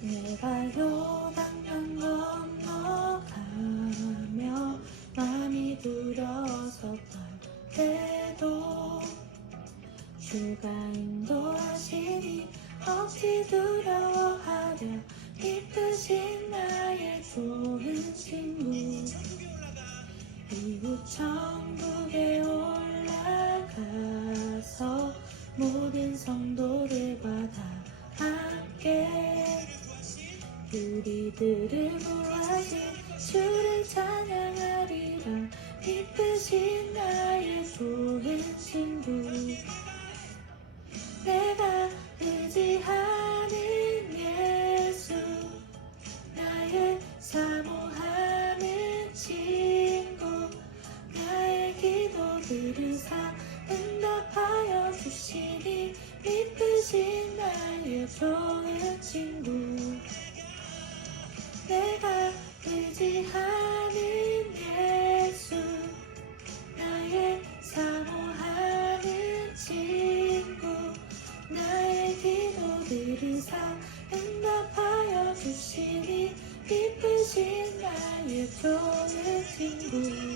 내가 요단강 건너가며 마음이 떨 때도 주가 인도하시니 어찌 두려워하려 이쁘신 나의 좋은 친구. 이웃 천국에 올라가서 모든 성도들과 다 함께 우리들을 구하신 주를 찬양하리라. 이쁘신 나의 좋은 친구 내가 의지하는 예수 나의 사모하는 친구 나의 기도 들으사 응답하여 주시니 이쁘신 나의 의지하는 예수 나의 사모하는 친구 나의 기도들을 사 응답하여 주시니 기쁘신 나의 좋은 친구.